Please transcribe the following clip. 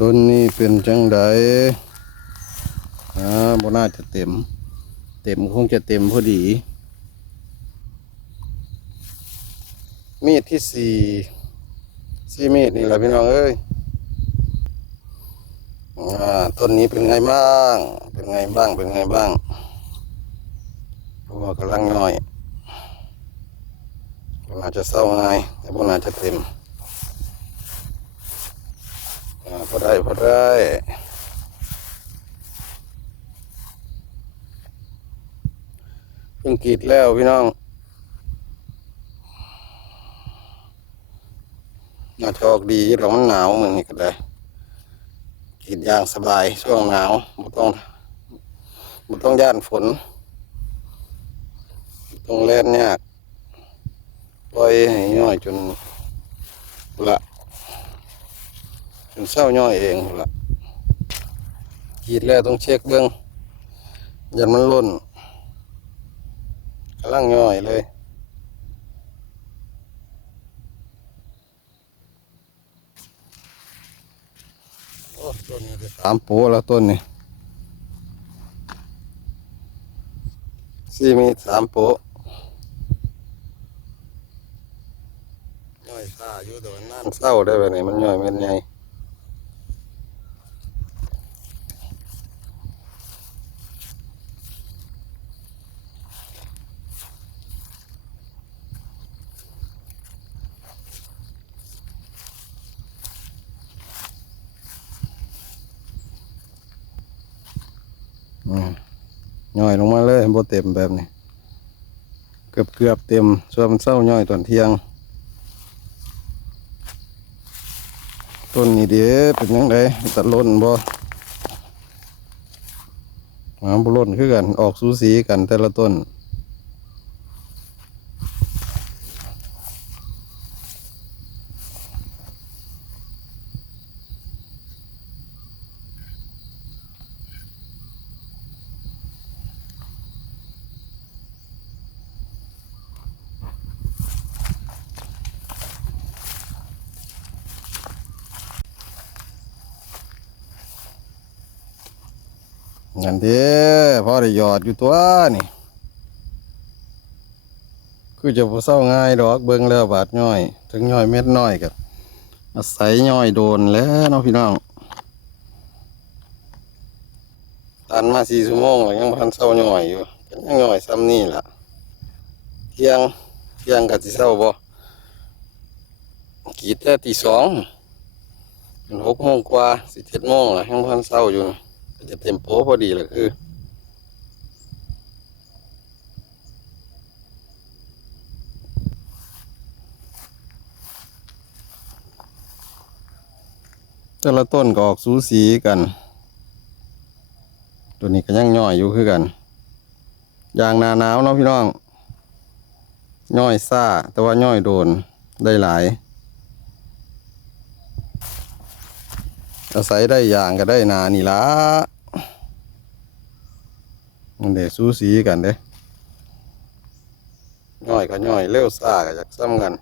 ต้นนี้เป็นจังไดอ่าบน่าจะเต็ม เต็มคงจะเต็มพอดี มีดที่สี่สี่มีดนี่แหละพี่น้องเอ้ยอ่าต้นนี้เป็นไงบ้าง เป็นไงบ้าง เป็นไงบ้างเพราะว่ากำลังน้อยบนาจะเศร้าไงแต่บนาจะเต็ม พอได้พอได้เพิ่งกีดแล้วพี่น้องน่าจะออกดีเรามันหนาวเหมือนนี้ก็ได้กีดยางสบายช่วงหนาวไม่ต้องไม่ต้องย่านฝนต้องเล่นยากปล่อยให้ย่อยจนละ จนเศร้าย่อยเองละกีดแล้วต้องเช็คเบื้องยันมันล่นกำลังย่อยเลยโอ้ต้นนี้สามโปแล้วต้นนี้สี่มีสามโปย่อยซาอยู่แต่ว่านั่นเศร้าได้แบบนี้มันย่อยเป็นไง ย่อยลงมาเลยบ่เต็มแบบนี้ เกือบเกือบเต็ม ส่วนมันเศร้าย่อยตอนเที่ยง ต้นนี้เดี๋ยวเป็นยังไงตัดล้นบ่หาบุล้นคือกัน ออกสูสีกันแต่ละต้น นั่นเด้พอได้หยอดอยู่ตัวนี่ คือจะบ่เศร้าง่ายดอกเบิ่งแล้วบาดย่อย ถึงย่อยเม็ดน้อยกับอาศัยย่อยโดนแล้วเนาะพี่น้องตันมาสี่ชั่วโมงแล้วยังบ่ทันเศร้าย่อยอยู่ยังย่อยซ้ำนี่ล่ะเที่ยงเที่ยงก็สิเศร้าบ่กีดแต่ตีสองเป็นหกโมงกว่าสิเจ็ดโมงแล้วยังบ่ทันเศร้าอยู่ จะเต็มโป๊พอดีเลยคือแต่ละต้นก็ออกสูสีกัน ตัวนี้ก็ยังย่อยอยู่คือกันอย่างนาหนาวเนาะพี่น้อง ย่อยซ่า แต่ว่าย่อยโดนได้หลาย อาศัยได้อย่างก็ได้นานี่ละ เดี๋ยวสูสีกันเด้ย่อยก็ย่อยเร็วซ่าก็อยากซ้ำกัน